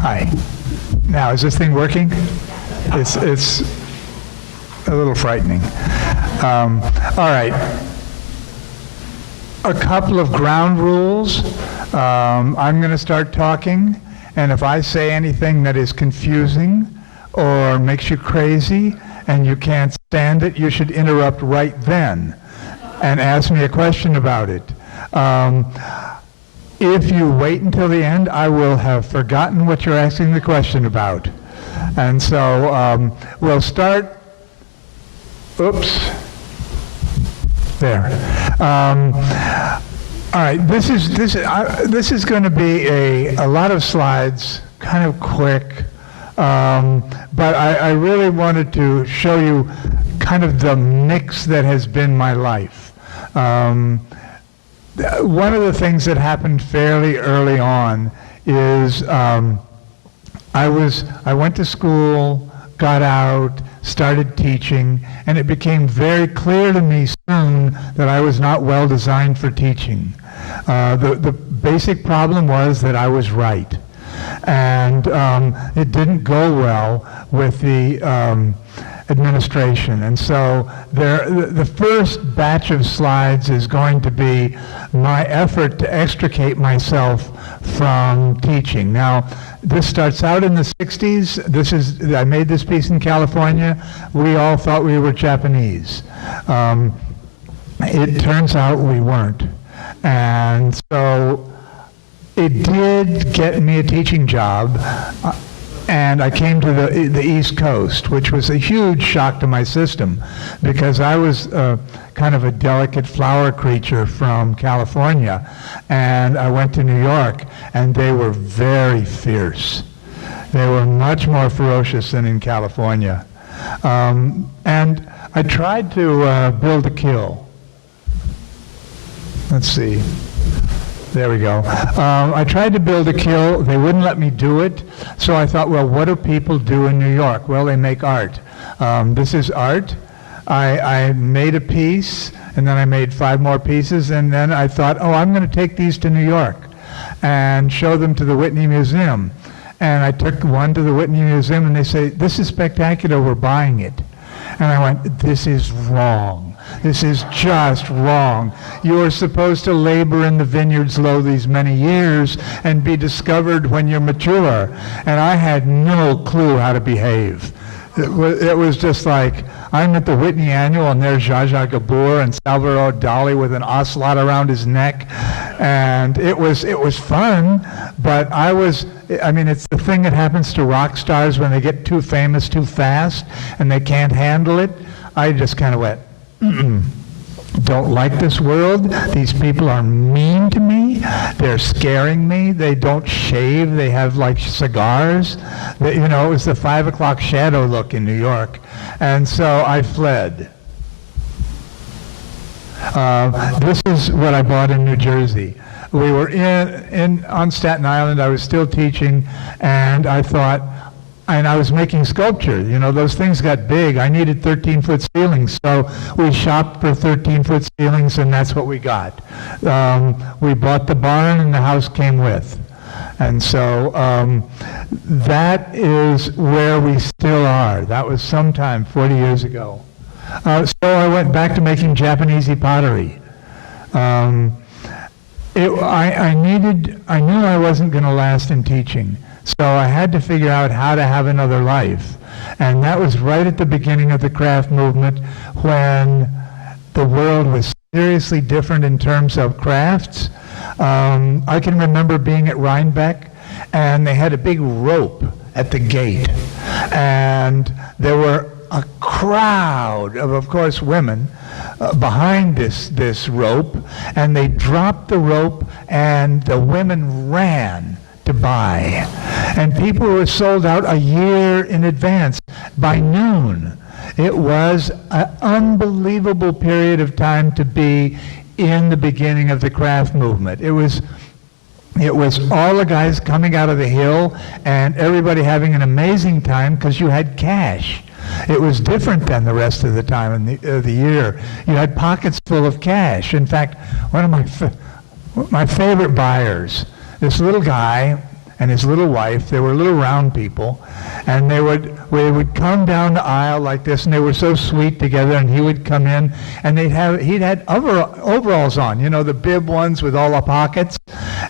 Hi. Now, is this thing working? It's a little frightening. All right. A couple of ground rules. I'm going to start talking, and if I say anything that is confusing or makes you crazy and you can't stand it, you should interrupt right then and ask me a question about it. If you wait until the end, I will have forgotten what you're asking the question about. And so we'll start. Oops. There. All right. This is going to be a lot of slides, kind of quick, but I really wanted to show you kind of the mix that has been my life. One of the things that happened fairly early on is I went to school, got out, started teaching, and it became very clear to me soon that I was not well designed for teaching. The basic problem was that I was right. And it didn't go well with the administration. And so the first batch of slides is going to be my effort to extricate myself from teaching. Now, this starts out in the 60s. I made this piece in California. We all thought we were Japanese. It turns out we weren't. And so it did get me a teaching job. And I came to the East Coast, which was a huge shock to my system because I was kind of a delicate flower creature from California. And I went to New York, and they were very fierce. They were much more ferocious than in California. And I tried to build a kill. Let's see. There we go. I tried to build a kill. They wouldn't let me do it. So I thought, well, what do people do in New York? Well, they make art. This is art. I made a piece, and then I made 5 more pieces, and then I thought, oh, I'm going to take these to New York and show them to the Whitney Museum. And I took one to the Whitney Museum, and they say, this is spectacular, we're buying it. And I went, this is wrong. This is just wrong. You are supposed to labor in the vineyards low these many years and be discovered when you're mature. And I had no clue how to behave. It was just like, I'm at the Whitney Annual, and there's Zsa Zsa Gabor and Salvador Dali with an ocelot around his neck. And it was fun, but I mean, it's the thing that happens to rock stars when they get too famous too fast and they can't handle it. I just kind of went, don't like this world. These people are mean to me. They're scaring me. They don't shave. They have like cigars. You know, it was the 5 o'clock shadow look in New York. And so I fled. This is what I bought in New Jersey. We were on Staten Island. I was still teaching, and I thought, and I was making sculpture. You know, those things got big. I needed 13-foot ceilings, so we shopped for 13-foot ceilings, and that's what we got. We bought the barn, and the house came with. And so that is where we still are. That was sometime 40 years ago. So I went back to making Japanesey pottery. I knew I wasn't going to last in teaching. So I had to figure out how to have another life. And that was right at the beginning of the craft movement when the world was seriously different in terms of crafts. I can remember being at Rhinebeck, and they had a big rope at the gate. And there were a crowd of course, women behind this rope, and they dropped the rope, and the women ran to buy. And people were sold out a year in advance by noon. It was an unbelievable period of time to be in the beginning of the craft movement. It was all the guys coming out of the hill and everybody having an amazing time because you had cash. It was different than the rest of the time in the year. You had pockets full of cash. In fact, one of my favorite buyers, this little guy, and his little wife. They were little round people, and they would come down the aisle like this, and they were so sweet together, and he would come in, and he'd had overalls on, you know, the bib ones with all the pockets,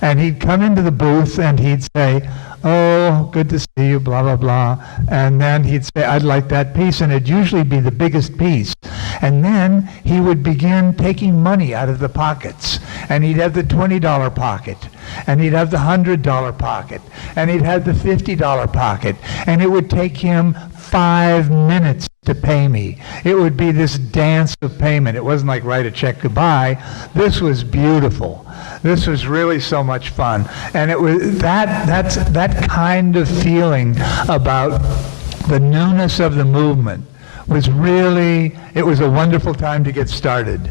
and he'd come into the booth, and he'd say, "Oh, good to see you, blah, blah, blah." And then he'd say, "I'd like that piece," and it'd usually be the biggest piece. And then he would begin taking money out of the pockets, and he'd have the $20 pocket, and he'd have the $100 pocket, and he'd have the $50 pocket, and it would take him 5 minutes to pay me. It would be this dance of payment. It wasn't like write a check, goodbye. This was beautiful. This was really so much fun. And it was that kind of feeling about the newness of the movement was really, it was a wonderful time to get started.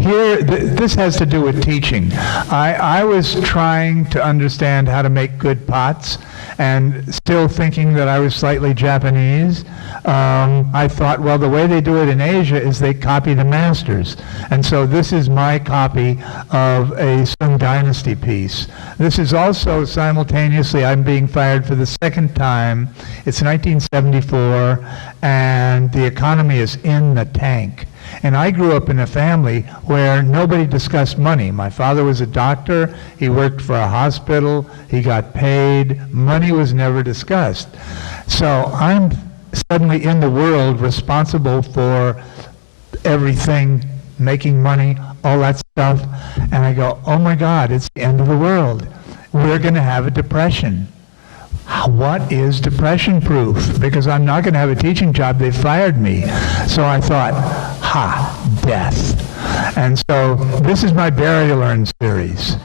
This has to do with teaching. I was trying to understand how to make good pots, and still thinking that I was slightly Japanese. I thought, well, the way they do it in Asia is they copy the masters. And so this is my copy of a Sung Dynasty piece. This is also simultaneously, I'm being fired for the second time. It's 1974, and the economy is in the tank. And I grew up in a family where nobody discussed money. My father was a doctor. He worked for a hospital. He got paid. Money was never discussed. So I'm suddenly in the world responsible for everything, making money, all that stuff. And I go, oh my God, it's the end of the world. We're going to have a depression. What is depression proof? Because I'm not going to have a teaching job. They fired me. So I thought, death. And so this is my burial urn series.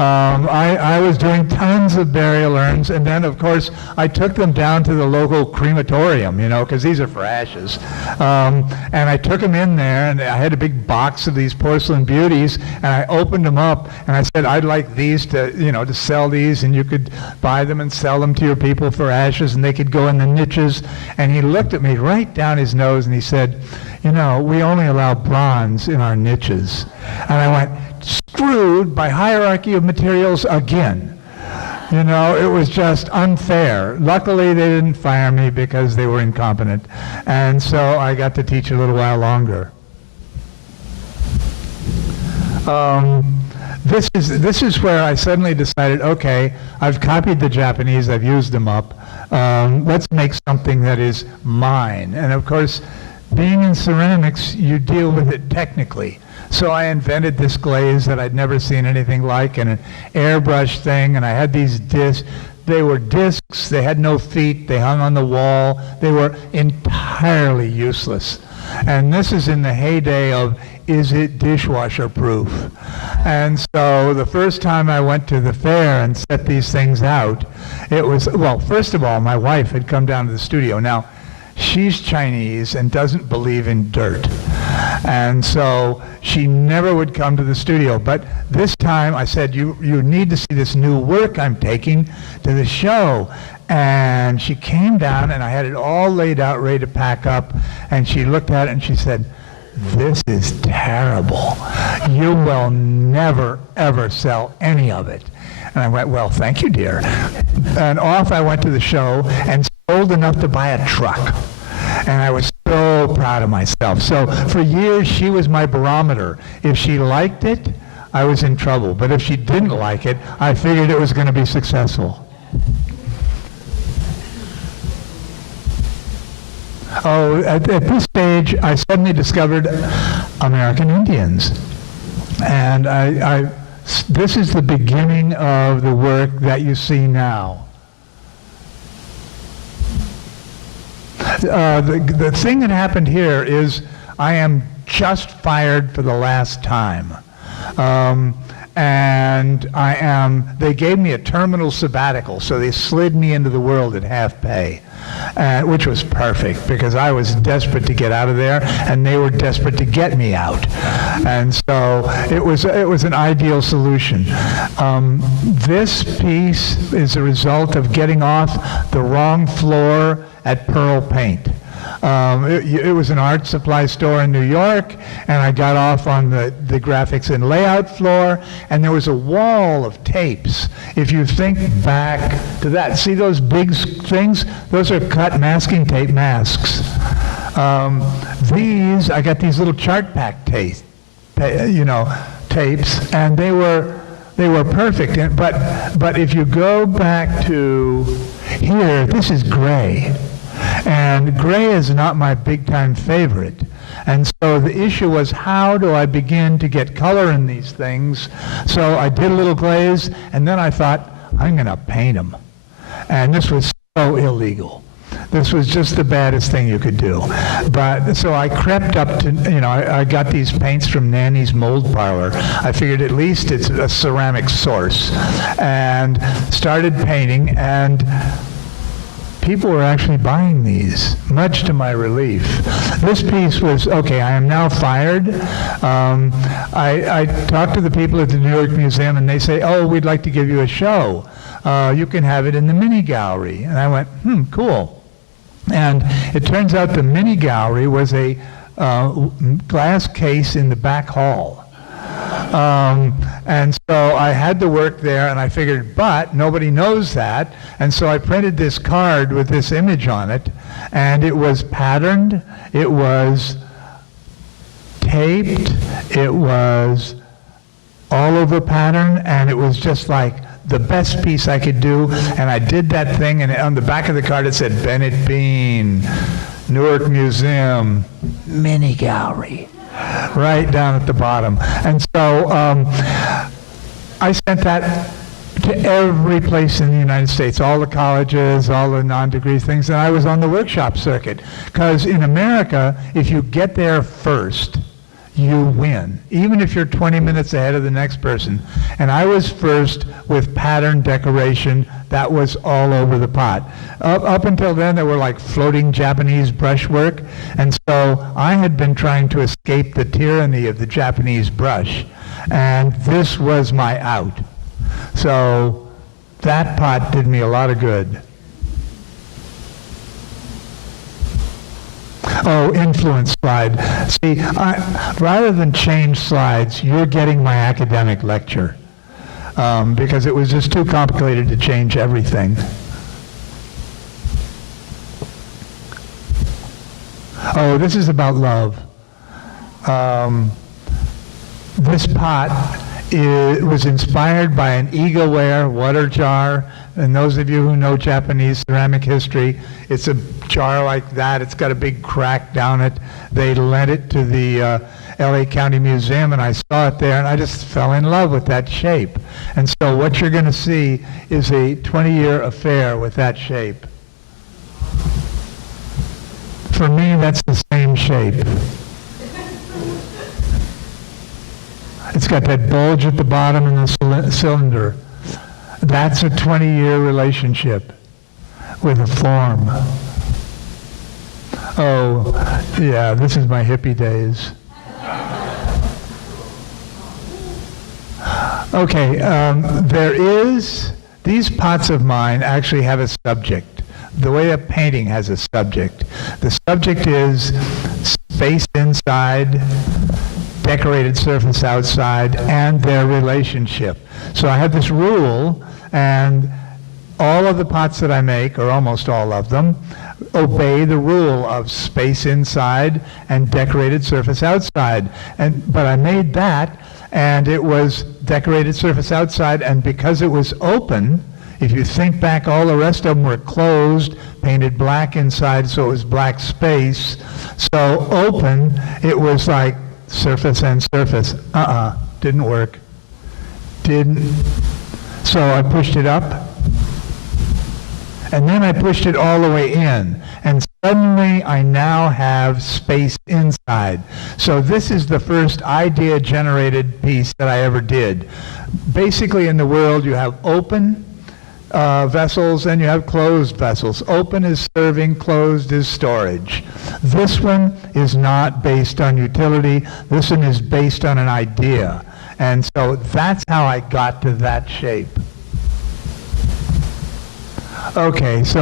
I was doing tons of burial urns, and then, of course, I took them down to the local crematorium, you know, because these are for ashes. And I took them in there, and I had a big box of these porcelain beauties, and I opened them up, and I said, I'd like these to, you know, to sell these, and you could buy them and sell them to your people for ashes, and they could go in the niches. And he looked at me right down his nose, and he said, you know, we only allow bronze in our niches. And I went, screwed by hierarchy of materials again. You know, it was just unfair. Luckily, they didn't fire me because they were incompetent. And so I got to teach a little while longer. This is where I suddenly decided, okay, I've copied the Japanese, I've used them up. Let's make something that is mine. And of course, being in ceramics, you deal with it technically. So I invented this glaze that I'd never seen anything like, and an airbrush thing, and I had these discs. They were discs, they had no feet, they hung on the wall. They were entirely useless. And this is in the heyday of, is it dishwasher proof? And so the first time I went to the fair and set these things out, it was, well, first of all, my wife had come down to the studio. Now, she's Chinese and doesn't believe in dirt. And so she never would come to the studio. But this time I said, you need to see this new work I'm taking to the show. And she came down, and I had it all laid out, ready to pack up. And she looked at it and she said, this is terrible. You will never, ever sell any of it. And I went, well, thank you, dear. And off I went to the show and sold enough to buy a truck. And I was so proud of myself. So for years, she was my barometer. If she liked it, I was in trouble. But if she didn't like it, I figured it was going to be successful. Oh, at this stage, I suddenly discovered American Indians. And this is the beginning of the work that you see now. The thing that happened here is I am just fired for the last time. And they gave me a terminal sabbatical, so they slid me into the world at half pay, which was perfect because I was desperate to get out of there, and they were desperate to get me out. And so it was an ideal solution. This piece is a result of getting off the wrong floor at Pearl Paint. It was an art supply store in New York, and I got off on the graphics and layout floor, and there was a wall of tapes. If you think back to that, see those big things? Those are cut masking tape masks. I got these little chart pack tapes, and they were perfect. But if you go back to here, this is gray. And gray is not my big-time favorite. And so the issue was, how do I begin to get color in these things? So I did a little glaze, and then I thought, I'm going to paint them. And this was so illegal. This was just the baddest thing you could do. But so I crept up to, I got these paints from Nanny's Mold Parlor. I figured at least it's a ceramic source. And started painting, and people were actually buying these, much to my relief. This piece was, okay, I am now fired. I talked to the people at the New York Museum, and they say, oh, we'd like to give you a show. You can have it in the mini gallery. And I went, cool. And it turns out the mini gallery was a glass case in the back hall. And so I had to work there, and I figured, but nobody knows that. And so I printed this card with this image on it, and it was patterned, it was taped, it was all over pattern, and it was just like the best piece I could do. And I did that thing, and on the back of the card it said Bennett Bean, Newark Museum, mini gallery, right down at the bottom. And so I sent that to every place in the United States, all the colleges, all the non-degree things, and I was on the workshop circuit. Because in America, if you get there first, you win, even if you're 20 minutes ahead of the next person. And I was first with pattern decoration. That was all over the pot. Up until then, there were like floating Japanese brushwork, and so I had been trying to escape the tyranny of the Japanese brush, and this was my out. So that pot did me a lot of good. Oh, influence slide. See, rather than change slides, you're getting my academic lecture, because it was just too complicated to change everything. Oh, this is about love. This pot was inspired by an eagaware water jar. And those of you who know Japanese ceramic history, it's a jar like that. It's got a big crack down it. They lent it to the LA County Museum, and I saw it there, and I just fell in love with that shape. And so what you're going to see is a 20-year affair with that shape. For me, that's the same shape. It's got that bulge at the bottom and the cylinder. That's a 20-year relationship with a form. Oh, yeah, this is my hippie days. Okay, these pots of mine actually have a subject. The way a painting has a subject. The subject is space inside, decorated surface outside, and their relationship. So I have this rule, and all of the pots that I make, or almost all of them, obey the rule of space inside and decorated surface outside. But I made that, and it was decorated surface outside, and because it was open, if you think back, all the rest of them were closed, painted black inside, so it was black space. So open, it was like surface and surface. Didn't work. Didn't. So I pushed it up, and then I pushed it all the way in, and suddenly I now have space inside. So this is the first idea-generated piece that I ever did. Basically, in the world, you have open vessels and you have closed vessels. Open is serving, closed is storage. This one is not based on utility. This one is based on an idea. And so that's how I got to that shape. Okay, so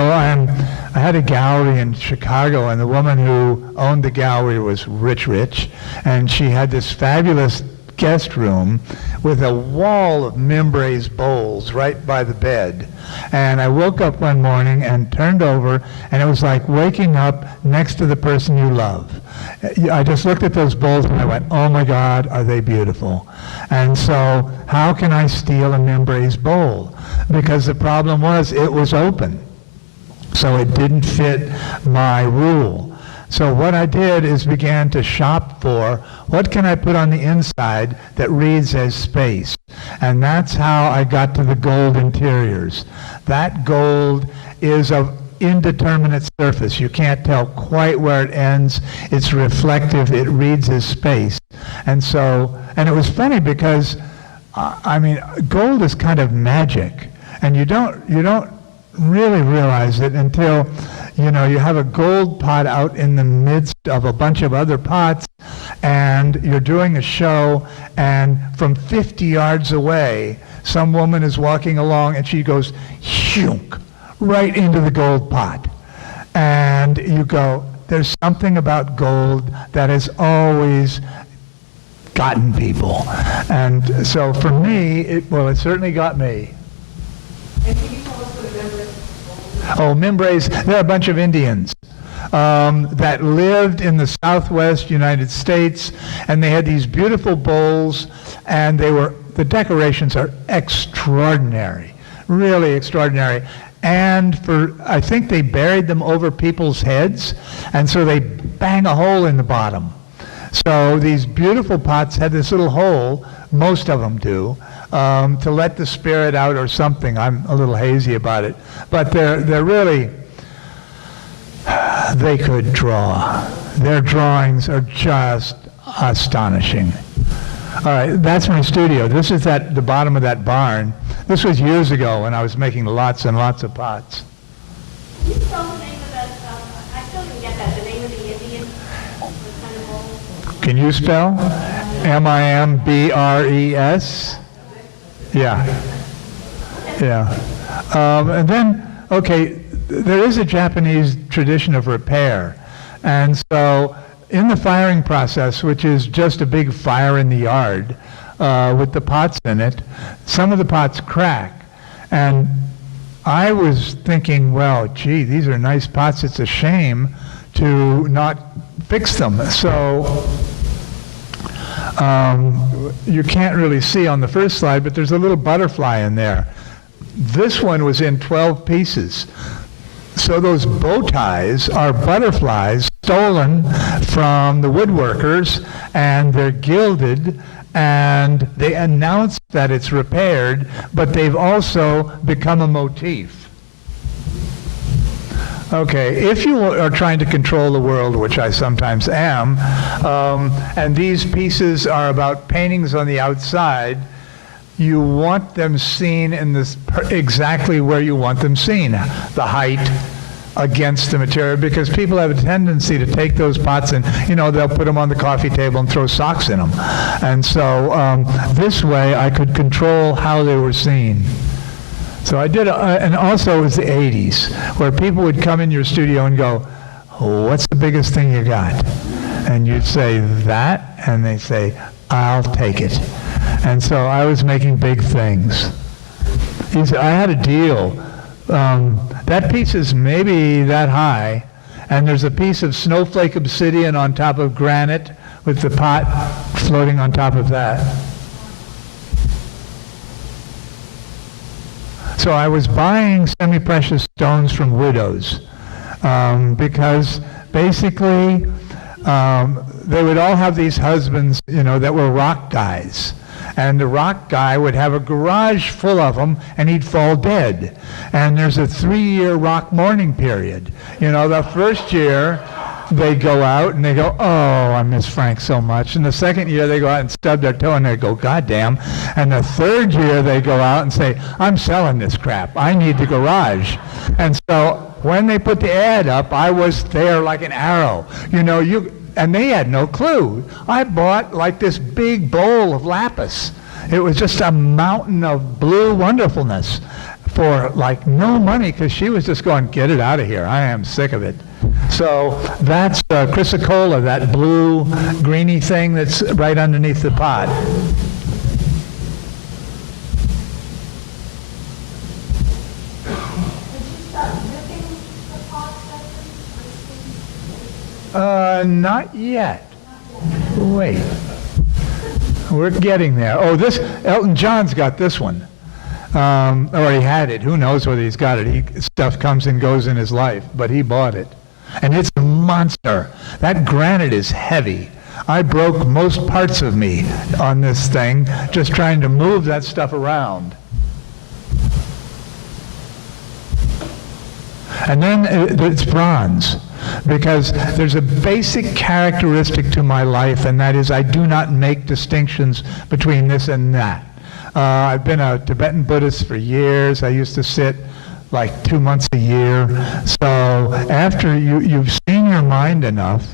I had a gallery in Chicago, and the woman who owned the gallery was rich, and she had this fabulous guest room with a wall of membrane bowls right by the bed. And I woke up one morning and turned over, and it was like waking up next to the person you love. I just looked at those bowls and I went, oh my God, are they beautiful? And so how can I steal a membrane bowl? Because the problem was it was open, so it didn't fit my rule. So what I did is began to shop for what can I put on the inside that reads as space. And that's how I got to the gold interiors. That gold is of indeterminate surface. You can't tell quite where it ends. It's reflective. It reads as space. And so, and it was funny because, I mean, gold is kind of magic. And you don't really realize it until, you know, you have a gold pot out in the midst of a bunch of other pots, and you're doing a show, and from 50 yards away, some woman is walking along, and she goes, shunk, right into the gold pot. And you go, there's something about gold that has always gotten people. And so for me, it certainly got me. And can you tell us what a member is? Oh, membranes, they're a bunch of Indians that lived in the southwest United States, and they had these beautiful bowls, and the decorations are extraordinary, really extraordinary. And I think they buried them over people's heads, and so they bang a hole in the bottom. So these beautiful pots had this little hole, most of them do, to let the spirit out or something. I'm a little hazy about it. But they're really, they could draw. Their drawings are just astonishing. All right, that's my studio. This is the bottom of that barn. This was years ago when I was making lots and lots of pots. Can you spell the name of that? I still didn't get that. The name of the Indian? What kind of bowl? Can you spell? Mimbres? Yeah. And then, okay, there is a Japanese tradition of repair. And so in the firing process, which is just a big fire in the yard with the pots in it, some of the pots crack. And I was thinking, well, gee, these are nice pots. It's a shame to not fix them. So you can't really see on the first slide, but there's a little butterfly in there. This one was in 12 pieces. So those bow ties are butterflies stolen from the woodworkers, and they're gilded, and they announce that it's repaired, but they've also become a motif. Okay, if you are trying to control the world, which I sometimes am, and these pieces are about paintings on the outside, you want them seen in this exactly where you want them seen, the height against the material, because people have a tendency to take those pots and, they'll put them on the coffee table and throw socks in them. And so this way I could control how they were seen. So I did, and also it was the 80s, where people would come in your studio and go, oh, what's the biggest thing you got? And you'd say, that, and they'd say, I'll take it. And so I was making big things. I had a deal. That piece is maybe that high, and there's a piece of snowflake obsidian on top of granite with the pot floating on top of that. So I was buying semi-precious stones from widows because basically they would all have these husbands, that were rock guys. And the rock guy would have a garage full of them, and he'd fall dead. And there's a 3-year rock mourning period. The first year, they go out and they go, oh, I miss Frank so much. And the second year, they go out and stub their toe and they go, God damn. And the third year, they go out and say, I'm selling this crap. I need the garage. And so when they put the ad up, I was there like an arrow. And they had no clue. I bought like this big bowl of lapis. It was just a mountain of blue wonderfulness for like no money, because she was just going, get it out of here. I am sick of it. So that's chrysocolla, that blue greeny thing that's right underneath the pot. Not yet. Wait. We're getting there. Oh, this, Elton John's got this one. Or he had it. Who knows whether he's got it. Stuff comes and goes in his life, but he bought it. And it's a monster. That granite is heavy. I broke most parts of me on this thing just trying to move that stuff around. And then it's bronze, because there's a basic characteristic to my life, and that is I do not make distinctions between this and that. I've been a Tibetan Buddhist for years. I used to sit like 2 months a year. So after you've seen your mind enough,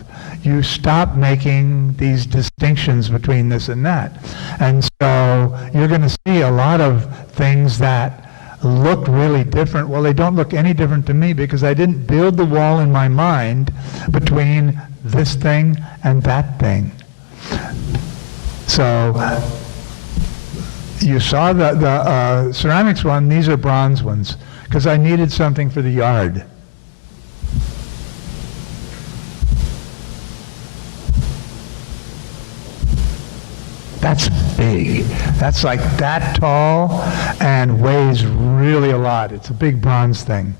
you stop making these distinctions between this and that. And so you're going to see a lot of things that look really different. Well, they don't look any different to me, because I didn't build the wall in my mind between this thing and that thing. So you saw the ceramics one. These are bronze ones, because I needed something for the yard. That's big. That's like that tall and weighs really a lot. It's a big bronze thing.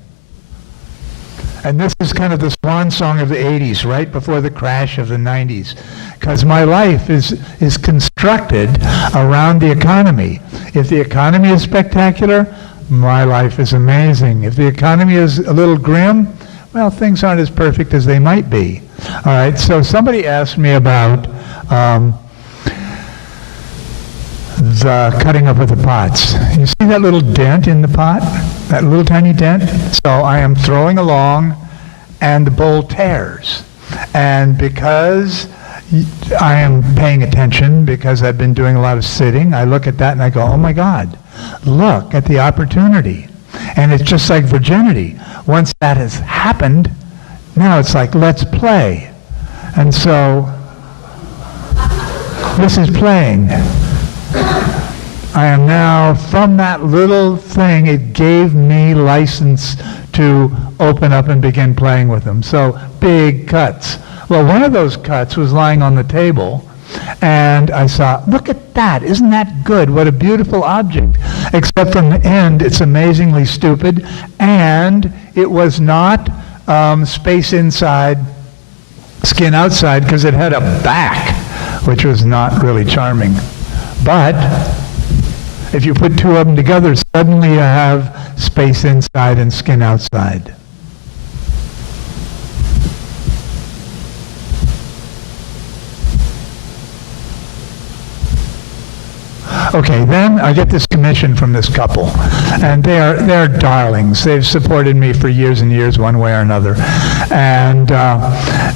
And this is kind of the swan song of the 80s, right before the crash of the 90s. Because my life is constructed around the economy. If the economy is spectacular, my life is amazing. If the economy is a little grim, well, things aren't as perfect as they might be. All right, so somebody asked me about the cutting up of the pots. You see that little dent in the pot? That little tiny dent? So I am throwing along and the bowl tears. And because I am paying attention, because I've been doing a lot of sitting, I look at that and I go, oh my God, look at the opportunity. And it's just like virginity. Once that has happened, now it's like, let's play. And so this is playing. I am now, from that little thing, it gave me license to open up and begin playing with them. So big cuts. Well, one of those cuts was lying on the table, and I saw, look at that, isn't that good? What a beautiful object. Except from the end, it's amazingly stupid, and it was not space inside, skin outside, because it had a back, which was not really charming. But if you put two of them together, suddenly you have space inside and skin outside. Okay, then I get this commission from this couple, and they're darlings. They've supported me for years and years, one way or another. And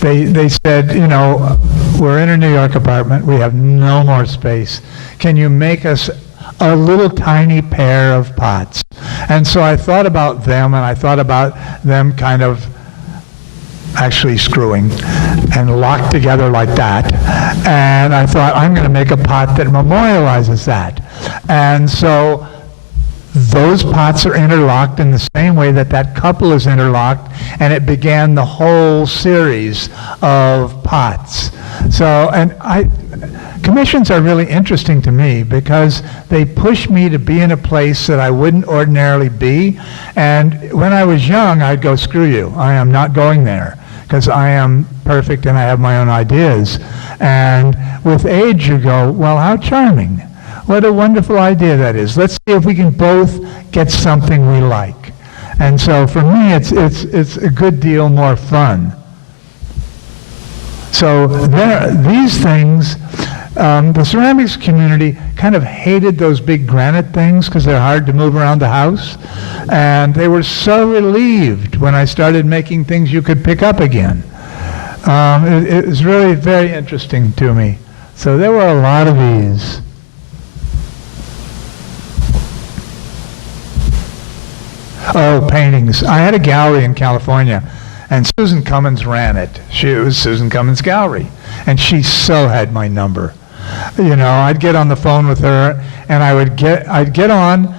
they said, you know, we're in a New York apartment. We have no more space. Can you make us a little tiny pair of pots? And so I thought about them, and I thought about them kind of actually screwing and locked together like that. And I thought, I'm going to make a pot that memorializes that. And so those pots are interlocked in the same way that that couple is interlocked, and it began the whole series of pots. So, and commissions are really interesting to me because they push me to be in a place that I wouldn't ordinarily be. And when I was young, I'd go, screw you, I am not going there, because I am perfect and I have my own ideas. And with age, you go, well, how charming. What a wonderful idea that is. Let's see if we can both get something we like. And so for me, it's a good deal more fun. So these things, the ceramics community kind of hated those big granite things because they're hard to move around the house. And they were so relieved when I started making things you could pick up again. It was really very interesting to me. So there were a lot of these. Oh, paintings. I had a gallery in California, and Susan Cummins ran it. It was Susan Cummins Gallery, and she so had my number. You know, I'd get on the phone with her, and I'd get on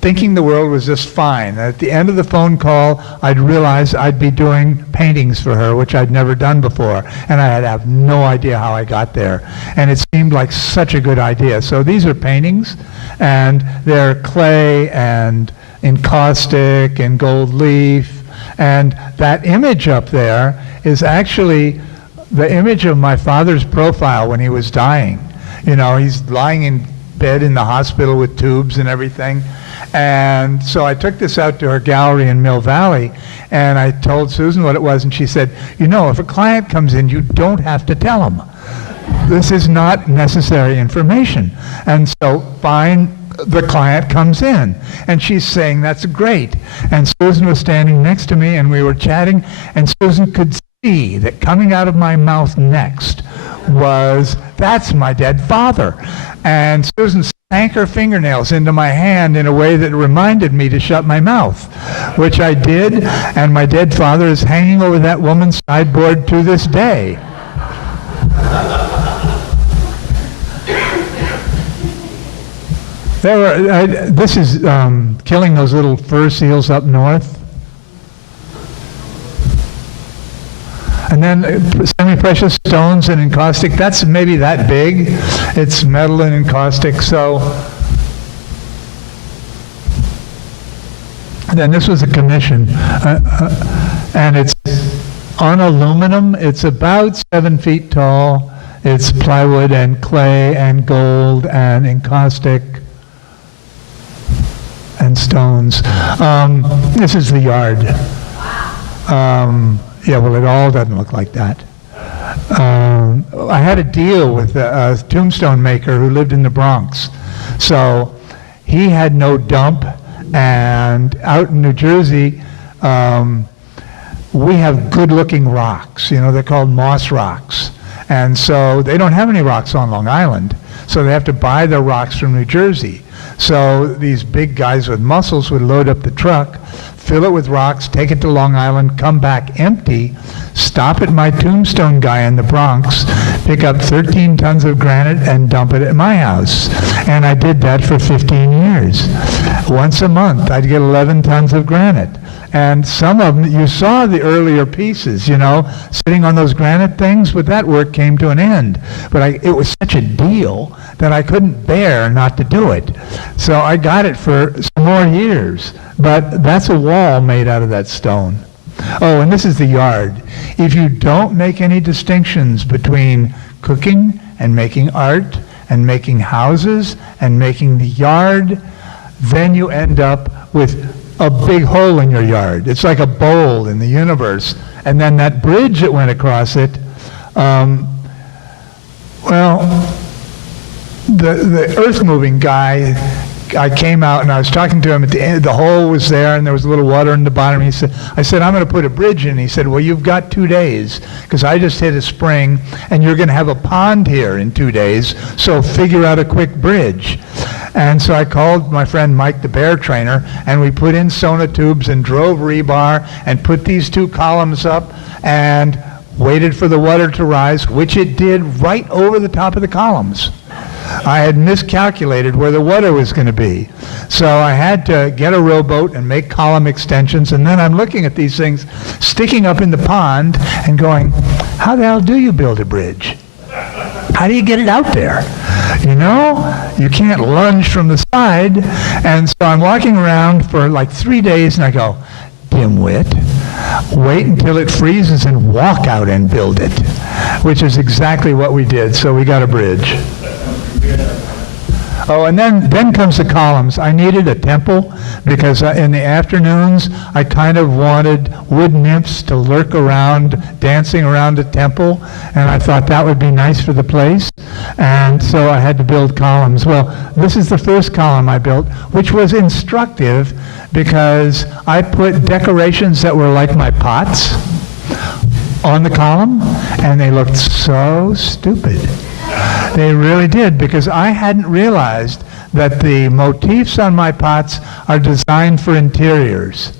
thinking the world was just fine. At the end of the phone call, I'd realize I'd be doing paintings for her, which I'd never done before, and I'd have no idea how I got there. And it seemed like such a good idea. So these are paintings, and they're clay and encaustic and gold leaf, and that image up there is actually the image of my father's profile when he was dying. You know, he's lying in bed in the hospital with tubes and everything. And so I took this out to her gallery in Mill Valley, and I told Susan what it was, and she said, you know, if a client comes in, you don't have to tell them. This is not necessary information. And so fine, the client comes in, and she's saying, that's great. And Susan was standing next to me, and we were chatting, and Susan could see that coming out of my mouth next was, that's my dead father. And Susan sank her fingernails into my hand in a way that reminded me to shut my mouth, which I did, and my dead father is hanging over that woman's sideboard to this day. This is killing those little fur seals up north. And then semi-precious stones and encaustic, that's maybe that big. It's metal and encaustic, so. Then this was a commission, and it's on aluminum. It's about 7 feet tall. It's plywood and clay and gold and encaustic and stones. This is the yard. Yeah, well, it all doesn't look like that. I had a deal with a tombstone maker who lived in the Bronx. So he had no dump, and out in New Jersey, we have good-looking rocks. You know, they're called moss rocks. And so they don't have any rocks on Long Island, so they have to buy their rocks from New Jersey. So these big guys with muscles would load up the truck, fill it with rocks, take it to Long Island, come back empty, stop at my tombstone guy in the Bronx, pick up 13 tons of granite and dump it at my house. And I did that for 15 years. Once a month, I'd get 11 tons of granite. And some of them, you saw the earlier pieces, you know, sitting on those granite things, but that work came to an end. But it was such a deal that I couldn't bear not to do it. So I got it for some more years. But that's a wall made out of that stone. Oh, and this is the yard. If you don't make any distinctions between cooking and making art and making houses and making the yard, then you end up with a big hole in your yard. It's like a bowl in the universe. And then that bridge that went across it, well, the earth-moving guy, I came out and I was talking to him at the end. The hole was there and there was a little water in the bottom. I said, I'm going to put a bridge in. He said, well, you've got 2 days because I just hit a spring and you're going to have a pond here in 2 days, so figure out a quick bridge. And so I called my friend Mike, the bear trainer, and we put in sonotubes and drove rebar and put these 2 columns up and waited for the water to rise, which it did right over the top of the columns. I had miscalculated where the water was going to be. So I had to get a rowboat and make column extensions, and then I'm looking at these things sticking up in the pond and going, how the hell do you build a bridge? How do you get it out there? You know, you can't lunge from the side. And so I'm walking around for like 3 days and I go, dimwit, wait until it freezes and walk out and build it, which is exactly what we did. So we got a bridge. Oh, and then comes the columns. I needed a temple because in the afternoons I kind of wanted wood nymphs to lurk around, dancing around a temple, and I thought that would be nice for the place, and so I had to build columns. Well, this is the first column I built, which was instructive because I put decorations that were like my pots on the column, and they looked so stupid. They really did, because I hadn't realized that the motifs on my pots are designed for interiors.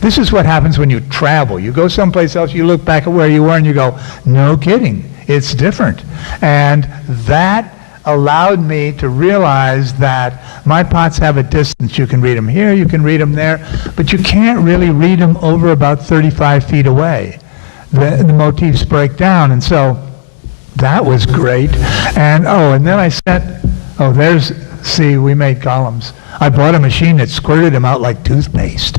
This is what happens when you travel. You go someplace else, you look back at where you were, and you go, no kidding, it's different. And that allowed me to realize that my pots have a distance. You can read them here, you can read them there, but you can't really read them over about 35 feet away. The motifs break down, and so that was great. And then I sent, see, we made columns. I bought a machine that squirted them out like toothpaste.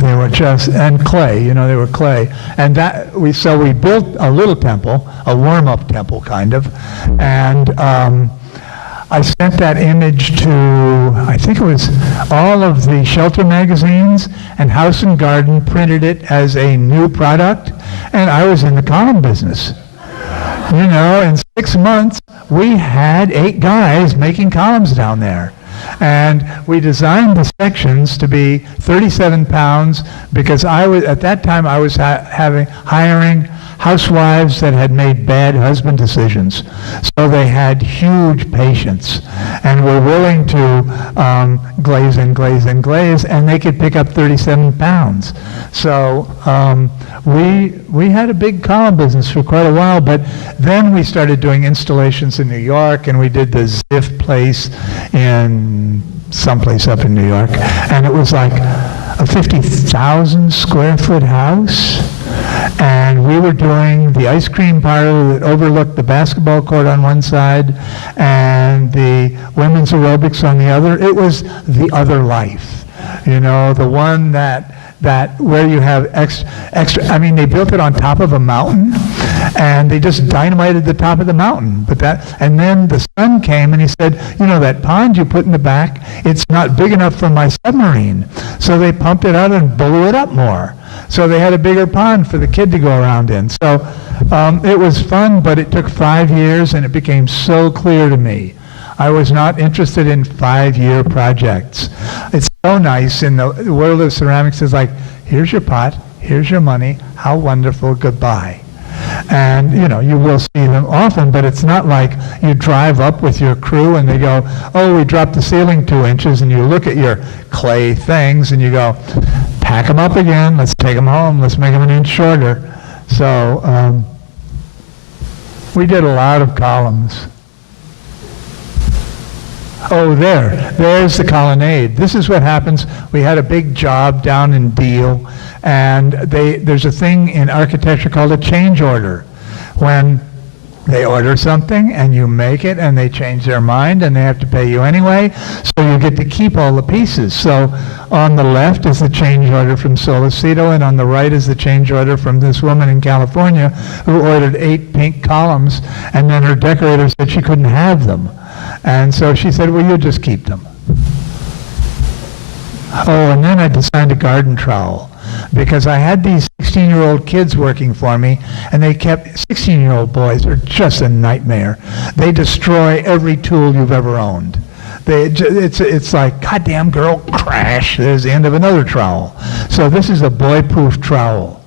They were and clay, they were clay. And we built a little temple, a warm-up temple kind of, and I sent that image to, I think it was all of the shelter magazines, and House and Garden printed it as a new product, and I was in the column business. In 6 months, we had 8 guys making columns down there. And we designed the sections to be 37 pounds because at that time I was hiring housewives that had made bad husband decisions. So they had huge patience and were willing to glaze and glaze and glaze, and they could pick up 37 pounds. So we had a big column business for quite a while, but then we started doing installations in New York, and we did the Ziff place in someplace up in New York, and it was like a 50,000 square foot house, and we were doing the ice cream parlor that overlooked the basketball court on one side and the women's aerobics on the other. It was the other life, the one that where you have extra, they built it on top of a mountain, and they just dynamited the top of the mountain. And then the son came and he said, that pond you put in the back, it's not big enough for my submarine. So they pumped it out and blew it up more. So they had a bigger pond for the kid to go around in. So it was fun, but it took 5 years, and it became so clear to me. I was not interested in 5-year projects. It's so nice in the world of ceramics. It's like, here's your pot, here's your money, how wonderful, goodbye. And, you will see them often, but it's not like you drive up with your crew and they go, we dropped the ceiling 2 inches, and you look at your clay things and you go, pack them up again, let's take them home, let's make them an inch shorter. So we did a lot of columns. There's the colonnade. This is what happens. We had a big job down in Deal, and there's a thing in architecture called a change order. When they order something and you make it and they change their mind and they have to pay you anyway, so you get to keep all the pieces. So on the left is the change order from Solicito, and on the right is the change order from this woman in California who ordered 8 pink columns, and then her decorator said she couldn't have them. And so she said, well, you'll just keep them. And then I designed a garden trowel, because I had these 16-year-old kids working for me, and 16-year-old boys are just a nightmare. They destroy every tool you've ever owned. It's like, goddamn girl, crash, there's the end of another trowel. So this is a boy-proof trowel.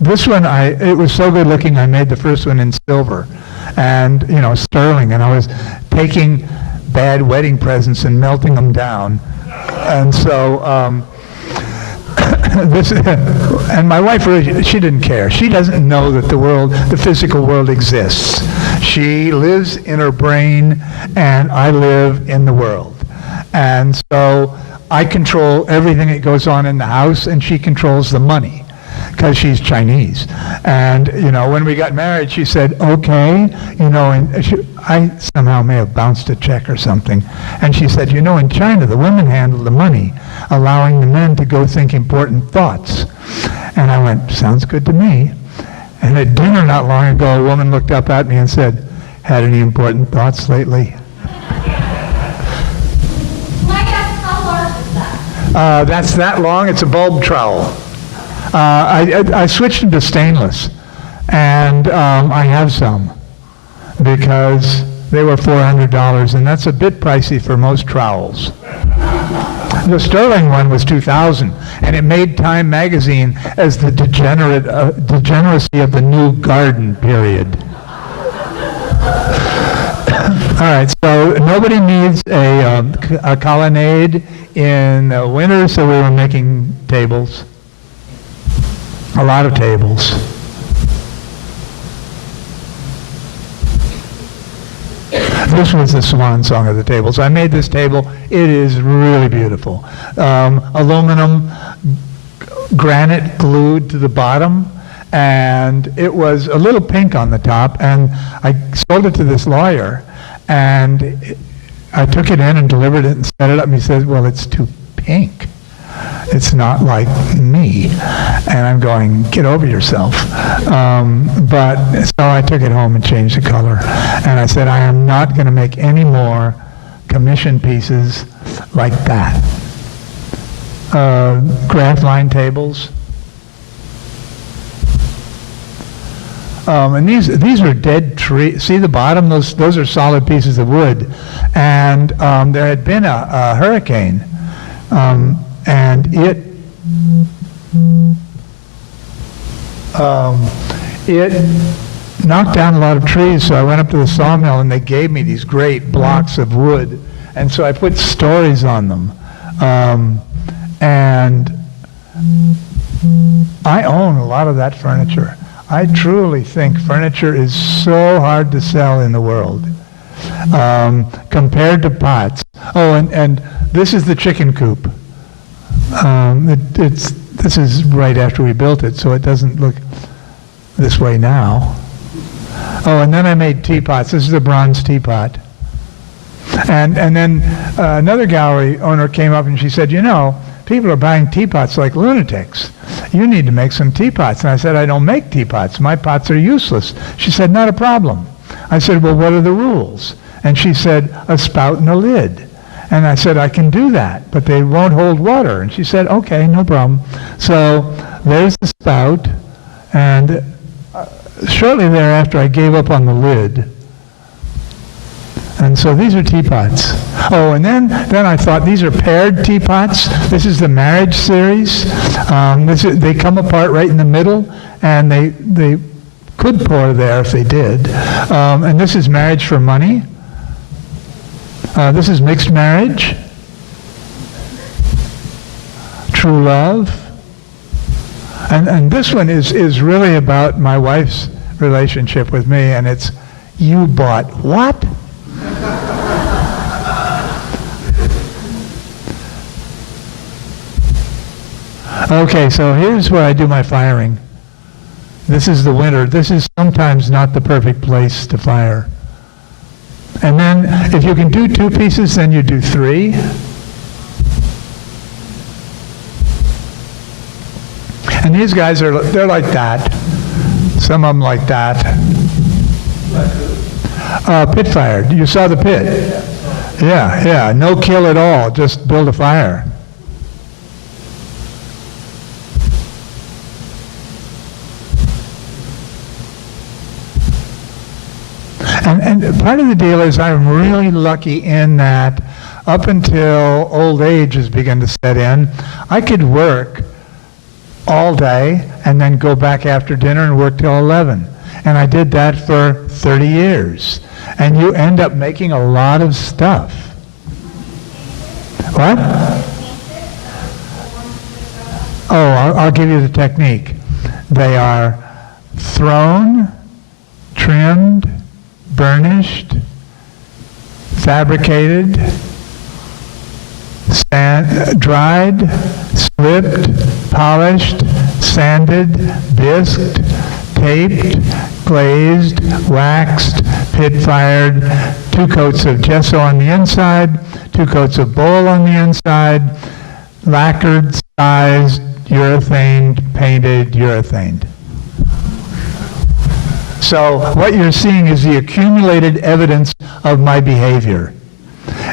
This one, it was so good looking, I made the first one in silver. And, sterling, and I was taking bad wedding presents and melting them down. And so, and my wife, really, she didn't care. She doesn't know that the physical world exists. She lives in her brain, and I live in the world. And so I control everything that goes on in the house, and she controls the money, because she's Chinese. And, when we got married, she said, okay, and I somehow may have bounced a check or something. And she said, in China, the women handle the money, allowing the men to go think important thoughts. And I went, sounds good to me. And at dinner not long ago, a woman looked up at me and said, had any important thoughts lately? How large is that? That's that long. It's a bulb trowel. I switched into stainless, and I have some because they were $400, and that's a bit pricey for most trowels. The sterling one was $2,000, and it made Time magazine as the degeneracy of the new garden period. All right, so nobody needs a colonnade in the winter, so we were making tables. A lot of tables. This was the swan song of the tables. I made this table. It is really beautiful. Aluminum, granite glued to the bottom, and it was a little pink on the top, and I sold it to this lawyer, and I took it in and delivered it and set it up, and he said, well, it's too pink. It's not like me. And I'm going, get over yourself. But so I took it home and changed the color. And I said, I am not going to make any more commission pieces like that. Graph line tables. And these are dead trees. See the bottom? Those are solid pieces of wood. And there had been a hurricane. And it knocked down a lot of trees, so I went up to the sawmill and they gave me these great blocks of wood, and so I put stories on them. And I own a lot of that furniture. I truly think furniture is so hard to sell in the world compared to pots. Oh, and this is the chicken coop. This is right after we built it, so it doesn't look this way now. Oh, and then I made teapots. This is a bronze teapot. And then another gallery owner came up and she said, you know, people are buying teapots like lunatics. You need to make some teapots. And I said, I don't make teapots. My pots are useless. She said, not a problem. I said, well, what are the rules? And she said, a spout and a lid. And I said, I can do that, but they won't hold water. And she said, okay, no problem. So there's the spout, and shortly thereafter I gave up on the lid. And so these are teapots. Oh, and then I thought these are paired teapots. This is the marriage series. They come apart right in the middle, and they could pour there if they did. And this is marriage for money. This is mixed marriage, true love, and this one is really about my wife's relationship with me, and it's, you bought what? Okay, so here's where I do my firing. This is the winter. This is sometimes not the perfect place to fire. And then, if you can do 2 pieces, then you do 3. And these guys they're like that. Some of them like that. Pit fire. You saw the pit? Yeah. No kill at all. Just build a fire. And part of the deal is I'm really lucky in that up until old age has begun to set in, I could work all day and then go back after dinner and work till 11. And I did that for 30 years. And you end up making a lot of stuff. What? Oh, I'll give you the technique. They are thrown, trimmed, burnished, fabricated, dried, stripped, polished, sanded, bisked, taped, glazed, waxed, pit-fired, 2 coats of gesso on the inside, 2 coats of bowl on the inside, lacquered, sized, urethaned, painted, urethaned. So what you're seeing is the accumulated evidence of my behavior.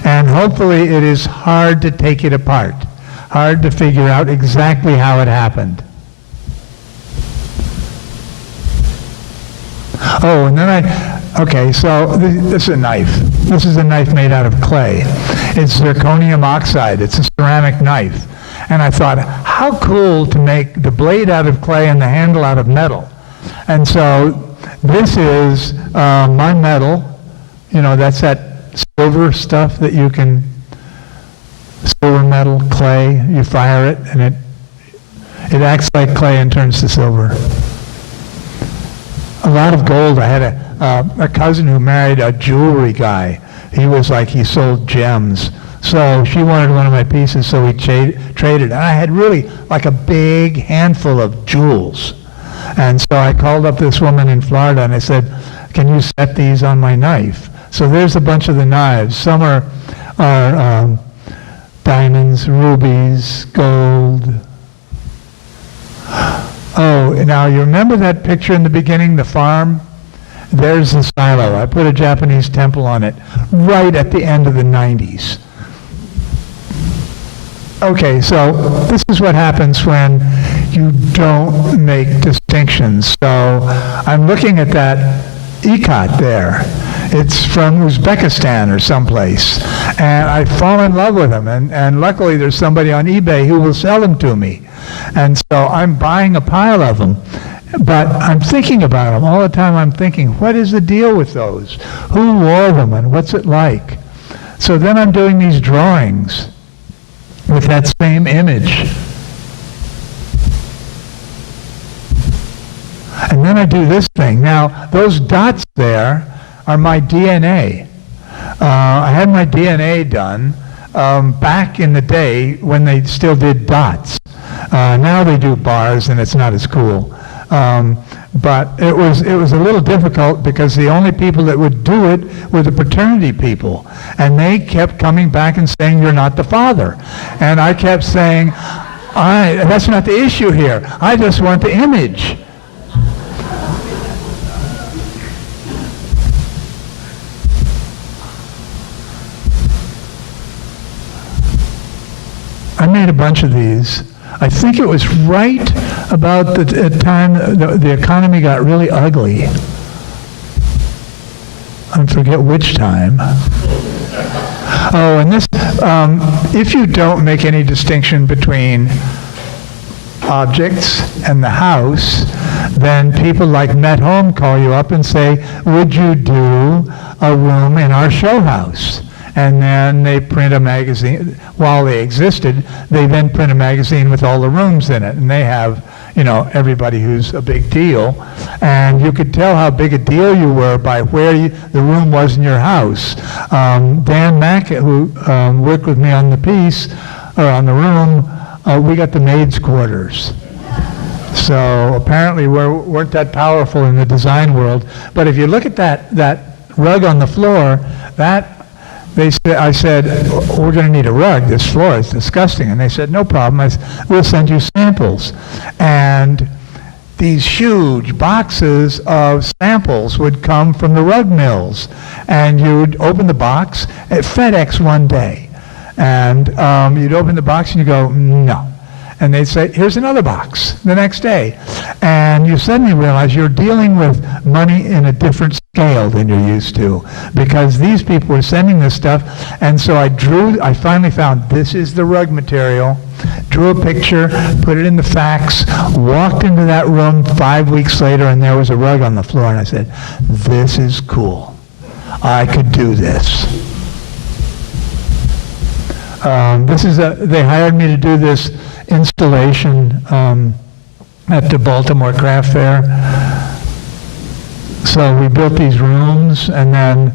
And hopefully it is hard to take it apart, hard to figure out exactly how it happened. Oh, and then okay, so this is a knife. This is a knife made out of clay. It's zirconium oxide. It's a ceramic knife. And I thought, how cool to make the blade out of clay and the handle out of metal. And so this is my metal You know, that's that silver stuff that you can, silver metal, clay, you fire it and it acts like clay and turns to silver. A lot of gold. I had a cousin who married a jewelry guy. He was like, he sold gems. So she wanted one of my pieces, so we traded. And I had really like a big handful of jewels. And so I called up this woman in Florida and I said, can you set these on my knife? So there's a bunch of the knives. Some are diamonds, rubies, gold. Oh, now you remember that picture in the beginning, the farm? There's the silo. I put a Japanese temple on it right at the end of the 90s. Okay, so this is what happens when you don't make distinctions. So I'm looking at that ikat there. It's from Uzbekistan or someplace. And I fall in love with them. And luckily there's somebody on eBay who will sell them to me. And so I'm buying a pile of them. But I'm thinking about them. All the time I'm thinking, what is the deal with those? Who wore them and what's it like? So then I'm doing these drawings with that same image. And then I do this thing. Now, those dots there are my DNA. I had my DNA done back in the day when they still did dots. Now they do bars and it's not as cool. But it was a little difficult because the only people that would do it were the fraternity people. And they kept coming back and saying, you're not the father. And I kept saying, that's not the issue here. I just want the image. I made a bunch of these. I think it was right about the time the economy got really ugly. I forget which time. Oh, and this, if you don't make any distinction between objects and the house, then people like Met Home call you up and say, would you do a room in our show house? And then they print a magazine. While they existed, they then print a magazine with all the rooms in it. And they have, you know, everybody who's a big deal. And you could tell how big a deal you were by where the room was in your house. Dan Mack, who worked with me on the piece, or on the room, we got the maids' quarters. So apparently we weren't that powerful in the design world. But if you look at that rug on the floor, I said, we're going to need a rug. This floor is disgusting. And they said, no problem. We'll send you samples. And these huge boxes of samples would come from the rug mills. And you would open the box at FedEx one day. And you'd open the box and you go, no. And they'd say, here's another box the next day. And you suddenly realize you're dealing with money in a different scale than you're used to, because these people were sending this stuff. And so I finally found this is the rug material, drew a picture, put it in the fax, walked into that room 5 weeks later, and there was a rug on the floor. And I said, this is cool. I could do this. They hired me to do this installation at the Baltimore Craft Fair. So we built these rooms, and then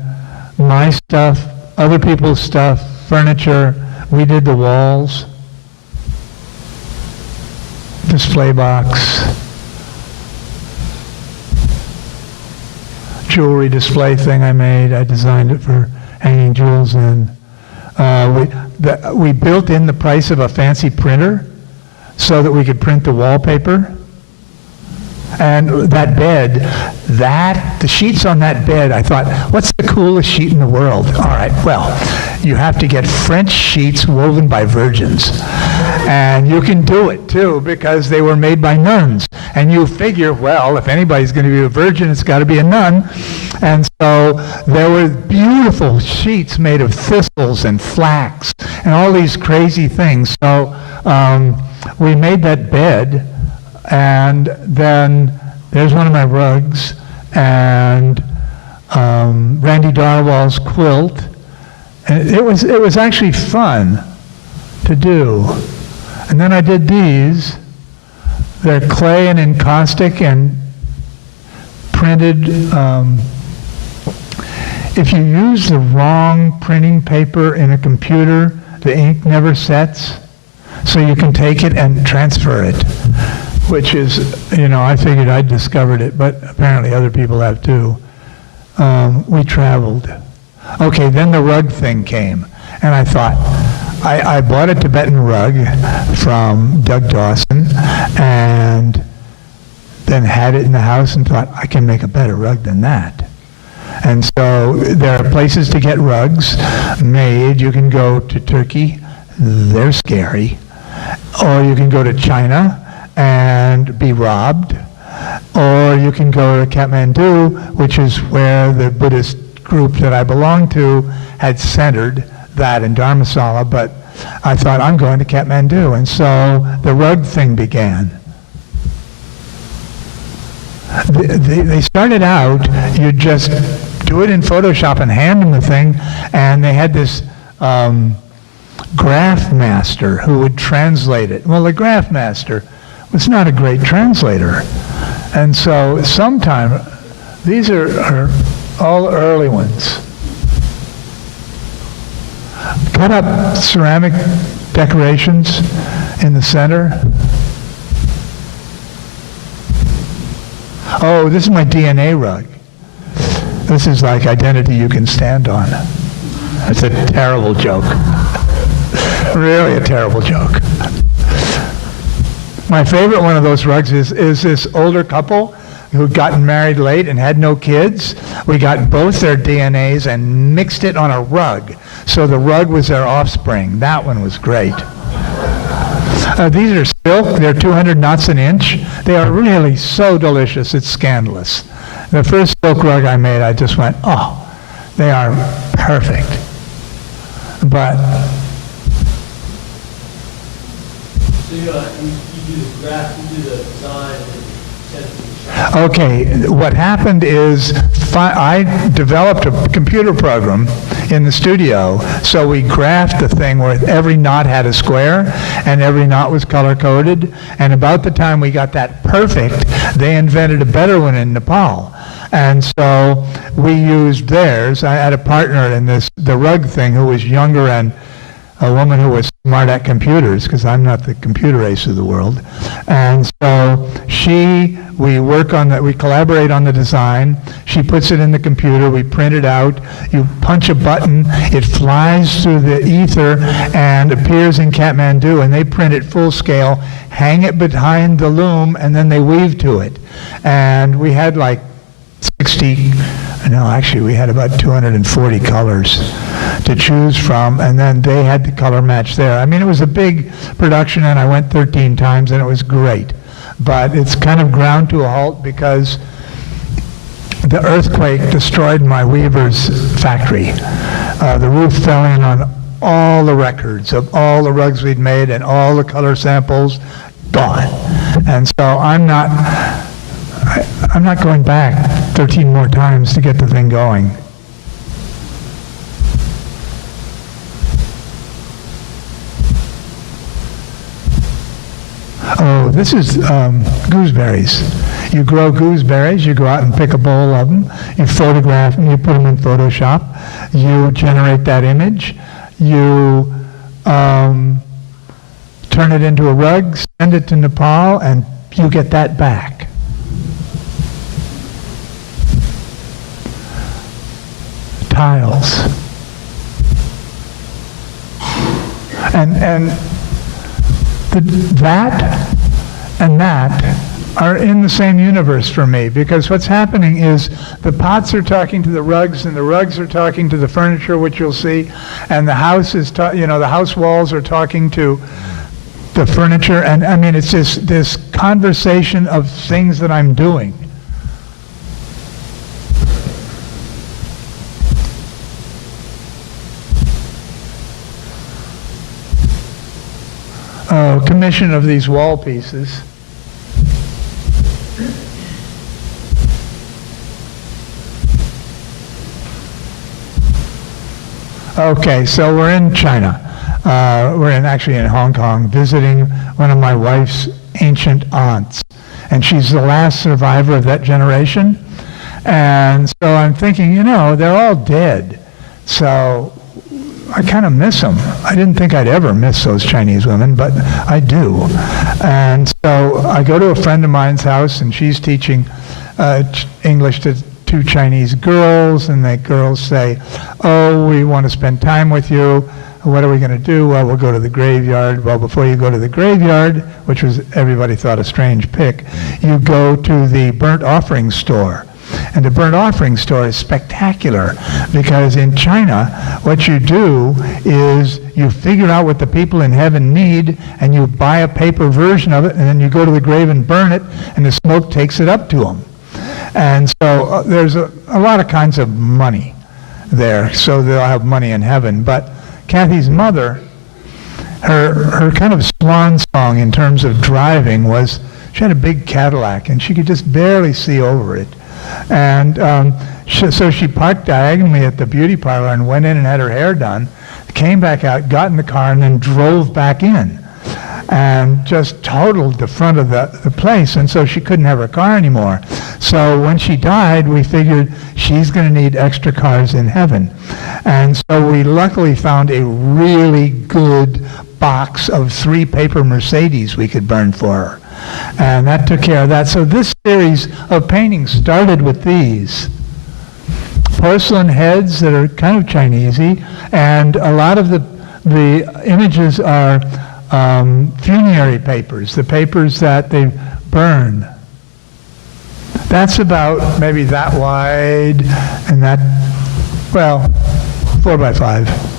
my stuff, other people's stuff, furniture, we did the walls, display box, jewelry display thing I made. I designed it for hanging jewels in. We built in the price of a fancy printer so that we could print the wallpaper. And that bed, the sheets on that bed, I thought, what's the coolest sheet in the world? All right, well, you have to get French sheets woven by virgins. And you can do it, too, because they were made by nuns. And you figure, well, if anybody's going to be a virgin, it's got to be a nun. And so there were beautiful sheets made of thistles and flax and all these crazy things. So we made that bed, and then there's one of my rugs, and Randy Darwall's quilt. And it was actually fun to do. And then I did these. They're clay and encaustic and printed. If you use the wrong printing paper in a computer, the ink never sets. So you can take it and transfer it, which is, I figured I'd discovered it, but apparently other people have too. We traveled. Okay, then the rug thing came, and I thought, I bought a Tibetan rug from Doug Dawson, and then had it in the house and thought, I can make a better rug than that. And so there are places to get rugs made. You can go to Turkey, they're scary. Or you can go to China and be robbed. Or you can go to Kathmandu, which is where the Buddhist group that I belong to had centered that in Dharamsala, but I thought, I'm going to Kathmandu. And so the rug thing began. They started out, you just do it in Photoshop and hand them the thing, and they had this graph master who would translate it. Well, the graph master was not a great translator. And so sometime, these are all early ones. Cut up ceramic decorations in the center. Oh, this is my DNA rug. This is like identity you can stand on. That's a terrible joke. Really a terrible joke. My favorite one of those rugs is this older couple who'd gotten married late and had no kids. We got both their DNAs and mixed it on a rug. So the rug was their offspring. That one was great. These are silk. They're 200 knots an inch. They are really so delicious. It's scandalous. The first silk rug I made, I just went, oh, they are perfect. But so you do the graph, you do the design, and send it to the shop. okay, what happened is I developed a computer program in the studio, so we graphed the thing where every knot had a square and every knot was color-coded, and about the time we got that perfect, they invented a better one in Nepal. And so we used theirs. I had a partner in the rug thing who was younger and a woman who was smart at computers, because I'm not the computer ace of the world. And so we work on that, we collaborate on the design. She puts it in the computer, we print it out. You punch a button, it flies through the ether and appears in Kathmandu, and they print it full scale, hang it behind the loom, and then they weave to it. And we had like 60, no, actually we had about 240 colors to choose from, and then they had the color match there. I mean, it was a big production, and I went 13 times, and it was great. But it's kind of ground to a halt because the earthquake destroyed my weaver's factory. The roof fell in on all the records of all the rugs we'd made and all the color samples, gone. And so I'm not going back 13 more times to get the thing going. Oh, this is gooseberries. You grow gooseberries, you go out and pick a bowl of them, you photograph them, you put them in Photoshop, you generate that image, you turn it into a rug, send it to Nepal, and you get that back. Tiles. And that and that are in the same universe for me, because what's happening is the pots are talking to the rugs, and the rugs are talking to the furniture, which you'll see, and the house is, the house walls are talking to the furniture, and I mean, it's just this conversation of things that I'm doing. Commission of these wall pieces. Okay, so we're in China. Actually in Hong Kong, visiting one of my wife's ancient aunts. And she's the last survivor of that generation. And so I'm thinking, they're all dead. So I kind of miss them. I didn't think I'd ever miss those Chinese women, but I do. And so I go to a friend of mine's house, and she's teaching English to two Chinese girls, and the girls say, "Oh, we want to spend time with you. What are we going to do?" "Well, we'll go to the graveyard." "Well, before you go to the graveyard," which was, everybody thought, a strange pick, "you go to the burnt offering store." And the burnt offering store is spectacular, because in China, what you do is you figure out what the people in heaven need, and you buy a paper version of it, and then you go to the grave and burn it, and the smoke takes it up to them. And so there's a lot of kinds of money there, so they'll have money in heaven. But Kathy's mother, her kind of swan song in terms of driving was, she had a big Cadillac, and she could just barely see over it. And so she parked diagonally at the beauty parlor and went in and had her hair done, came back out, got in the car, and then drove back in, and just totaled the front of the place. And so she couldn't have her car anymore. So when she died, we figured she's going to need extra cars in heaven. And so we luckily found a really good box of 3 paper Mercedes we could burn for her. And that took care of that. So this series of paintings started with these porcelain heads that are kind of Chinesey, and a lot of the images are funerary papers, the papers that they burn. That's about maybe that wide, and that, 4 by 5.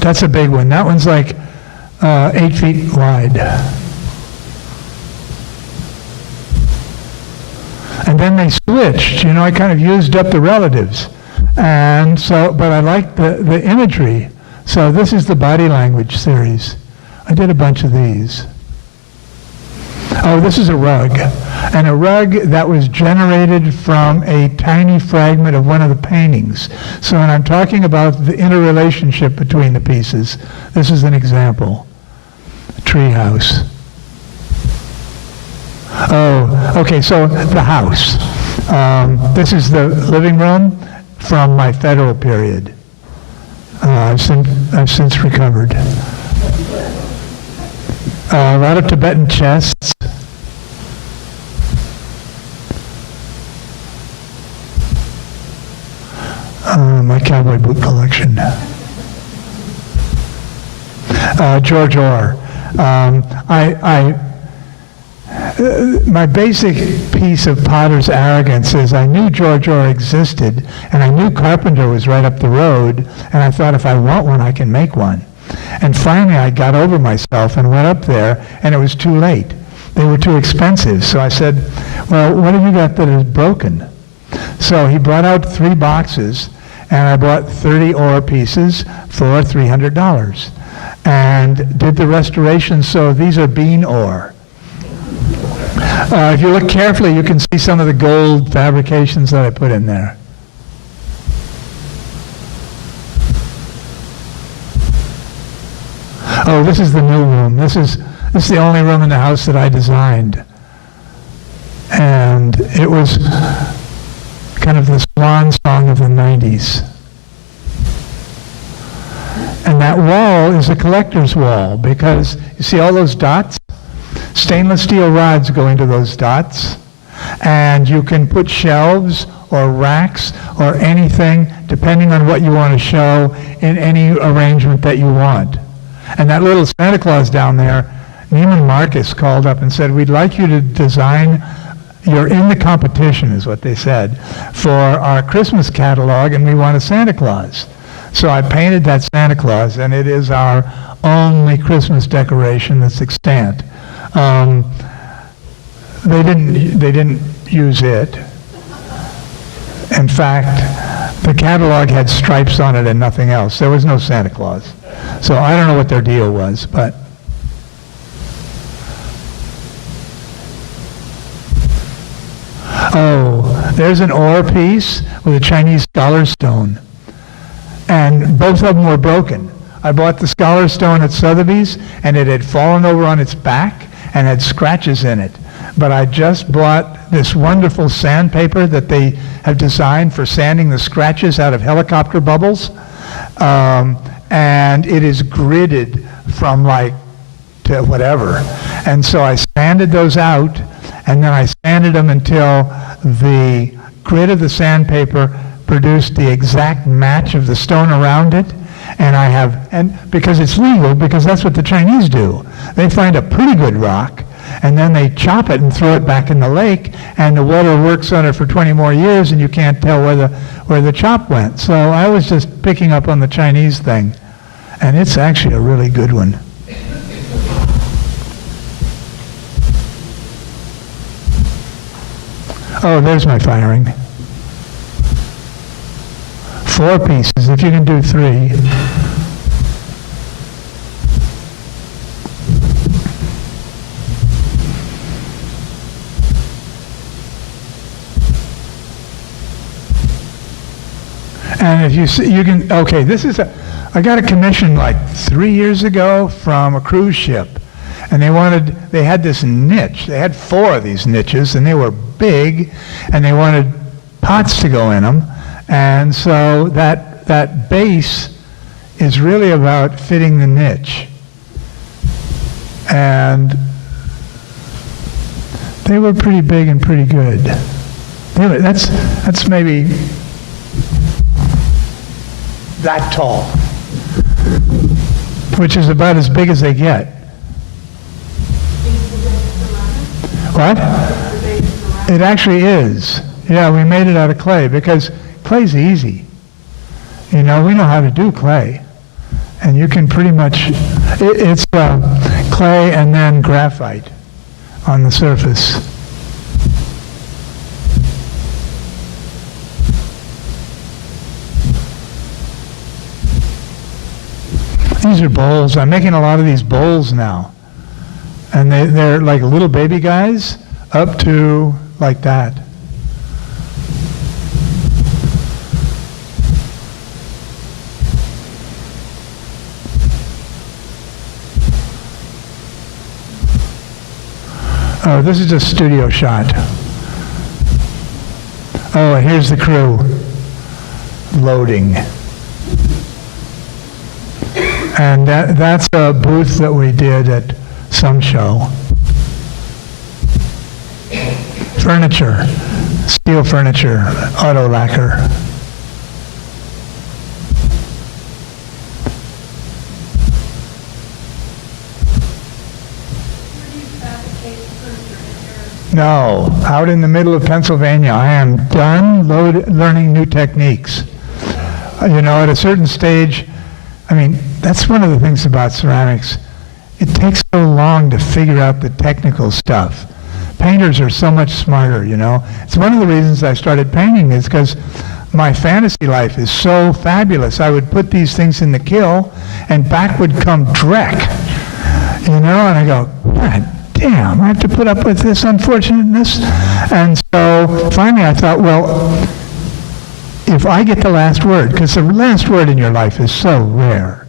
That's a big one. That one's like 8 feet wide. And then they switched. I kind of used up the relatives. And so, but I liked the imagery. So this is the body language series. I did a bunch of these. Oh, this is a rug. And a rug that was generated from a tiny fragment of one of the paintings. So when I'm talking about the interrelationship between the pieces, this is an example. A tree house. Oh, okay, so the house. This is the living room from my federal period. I've since recovered. A lot of Tibetan chests. My cowboy boot collection. George Orr. My basic piece of potter's arrogance is I knew George Orr existed, and I knew Carpenter was right up the road, and I thought, if I want one, I can make one. And finally I got over myself and went up there, and it was too late. They were too expensive. So I said, "Well, what have you got that is broken?" So he brought out 3 boxes, and I bought 30 ore pieces for $300 and did the restoration. So these are bean ore. If you look carefully, you can see some of the gold fabrications that I put in there. Oh, this is the new room. This is the only room in the house that I designed. And it was kind of the swan song of the 90s. And that wall is a collector's wall, because you see all those dots? Stainless steel rods go into those dots, and you can put shelves or racks or anything, depending on what you want to show, in any arrangement that you want. And that little Santa Claus down there, Neiman Marcus called up and said, "We'd like you to design, you're in the competition," is what they said, "for our Christmas catalog, and we want a Santa Claus." So I painted that Santa Claus, and it is our only Christmas decoration that's extant. They didn't use it. In fact, the catalog had stripes on it and nothing else. There was no Santa Claus. So I don't know what their deal was, but Oh, there's an ore piece with a Chinese scholar stone. And both of them were broken. I bought the scholar stone at Sotheby's, and it had fallen over on its back and had scratches in it. But I just bought this wonderful sandpaper that they have designed for sanding the scratches out of helicopter bubbles. And it is gridded from like to whatever. And so I sanded those out, and then I sanded them until the grit of the sandpaper produced the exact match of the stone around it. And because it's legal, because that's what the Chinese do. They find a pretty good rock, and then they chop it and throw it back in the lake, and the water works on it for 20 more years, and you can't tell where the chop went. So I was just picking up on the Chinese thing, and it's actually a really good one. Oh, there's my firing. 4 pieces, if you can do 3. And if you see, you can, okay, I got a commission like 3 years ago from a cruise ship. And they had this niche. They had 4 of these niches, and they were big, and they wanted pots to go in them. And so that base is really about fitting the niche. And they were pretty big and pretty good. That's maybe that tall, which is about as big as they get. What? It actually is. Yeah, we made it out of clay because clay's easy. You know, we know how to do clay. And you can pretty much, it's clay and then graphite on the surface. These are bowls. I'm making a lot of these bowls now. And they're like little baby guys up to like that. Oh, this is a studio shot. Oh, and here's the crew loading. And that's a booth that we did at some show. Furniture, steel furniture, auto lacquer. No, out in the middle of Pennsylvania. I am done learning new techniques. You know, at a certain stage, I mean, that's one of the things about ceramics. It takes so long to figure out the technical stuff. Painters are so much smarter, you know. It's one of the reasons I started painting is because my fantasy life is so fabulous. I would put these things in the kiln and back would come dreck, you know, and I go, God damn, I have to put up with this unfortunateness. And so finally I thought, well, if I get the last word, because the last word in your life is so rare.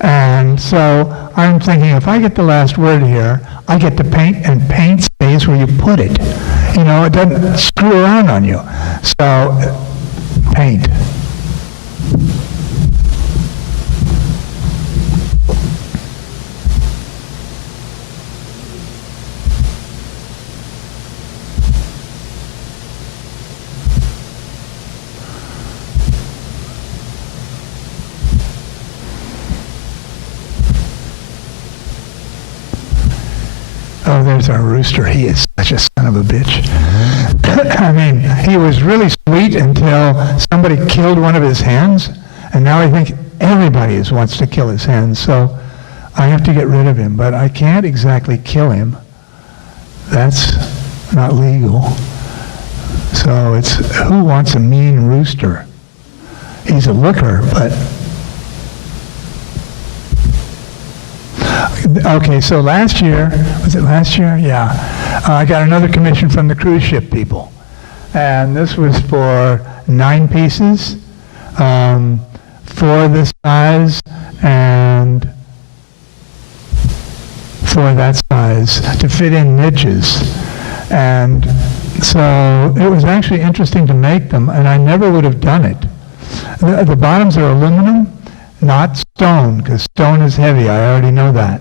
And so I'm thinking, if I get the last word here, I get to paint, and paint stays where you put it. You know, it doesn't screw around on you. So, paint. Oh, there's our rooster. He is such a son of a bitch. I mean, he was really sweet until somebody killed one of his hens, and now I think everybody wants to kill his hens, so I have to get rid of him. But I can't exactly kill him. That's not legal. So it's, who wants a mean rooster? He's a looker, but... Okay, so last year, was it last year? Yeah. I got another commission from the cruise ship people. and this was for 9 pieces, 4 this size and 4 that size to fit in niches. And so it was actually interesting to make them, and I never would have done it. The bottoms are aluminum, not stone, because stone is heavy, I already know that.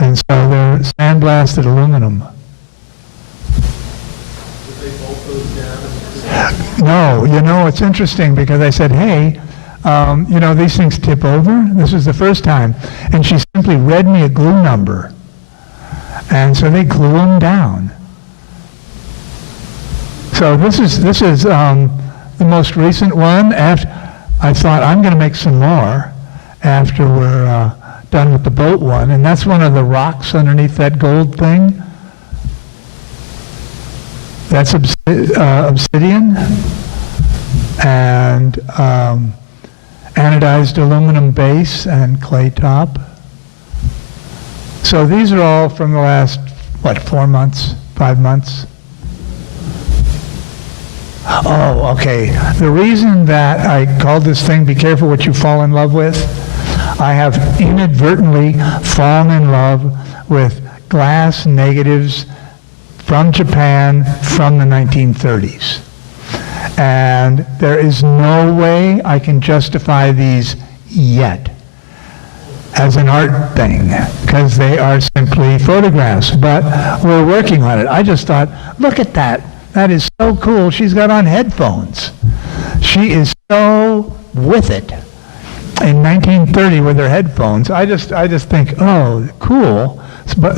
And so they're sandblasted aluminum. Did they bolt those down? No, you know, it's interesting because I said, hey, you know, these things tip over. This was the first time. And she simply read me a glue number. And so they glue them down. So this is the most recent one. After I thought I'm going to make some more after we're done with the boat one, and that's one of the rocks underneath that gold thing. That's obsidian and anodized aluminum base and clay top. So these are all from the last, 4 months, 5 months? Oh, okay. The reason that I called this thing, be careful what you fall in love with, I have inadvertently fallen in love with glass negatives from Japan from the 1930s. And there is no way I can justify these yet as an art thing, because they are simply photographs. But we're working on it. I just thought, look at that. That is so cool. She's got on headphones. She is so with it. In 1930 with her headphones, I just think, oh, cool.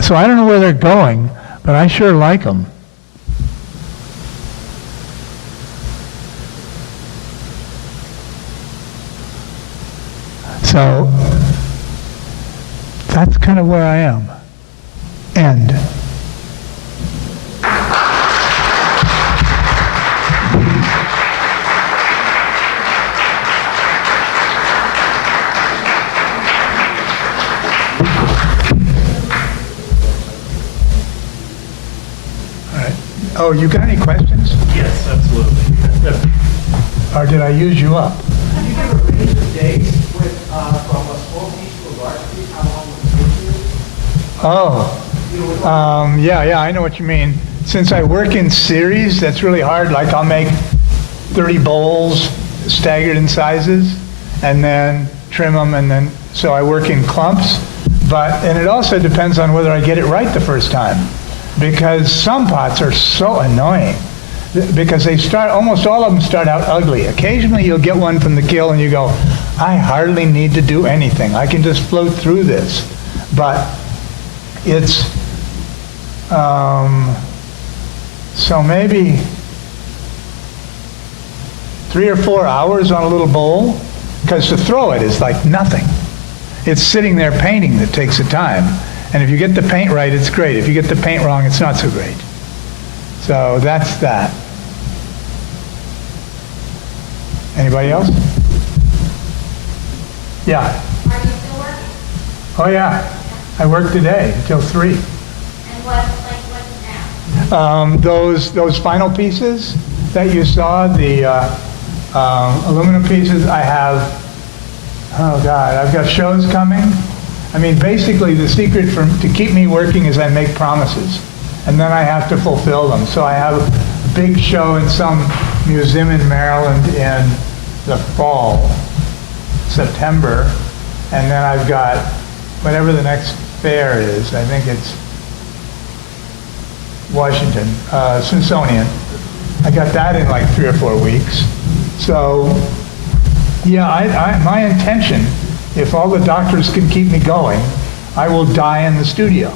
So I don't know where they're going, but I sure like them. So that's kind of where I am. End. Oh, you got any questions? Yes, absolutely. Or did I use you up? Can you give a range of days with, from a small piece to a large piece, how long would it take you? Oh, yeah, I know what you mean. Since I work in series, that's really hard. Like I'll make 30 bowls staggered in sizes and then trim them, and then, so I work in clumps. And it also depends on whether I get it right the first time. Because some pots are so annoying. Because they start, almost all of them start out ugly. Occasionally you'll get one from the kiln and you go, I hardly need to do anything. I can just float through this. But it's, so maybe 3 or 4 hours on a little bowl. Because to throw it is like nothing. It's sitting there painting that takes the time. And if you get the paint right, it's great. If you get the paint wrong, it's not so great. So that's that. Anybody else? Yeah. Are you still working? Oh yeah. I work today until 3. And what's now? Those final pieces that you saw, the aluminum pieces, I have, oh God, I've got shows coming. I mean, basically the secret to keep me working is I make promises, and then I have to fulfill them. So I have a big show in some museum in Maryland in the fall, September, and then I've got whatever the next fair is. I think it's Washington, Smithsonian. I got that in like 3 or 4 weeks. So yeah, my intention, if all the doctors can keep me going, I will die in the studio.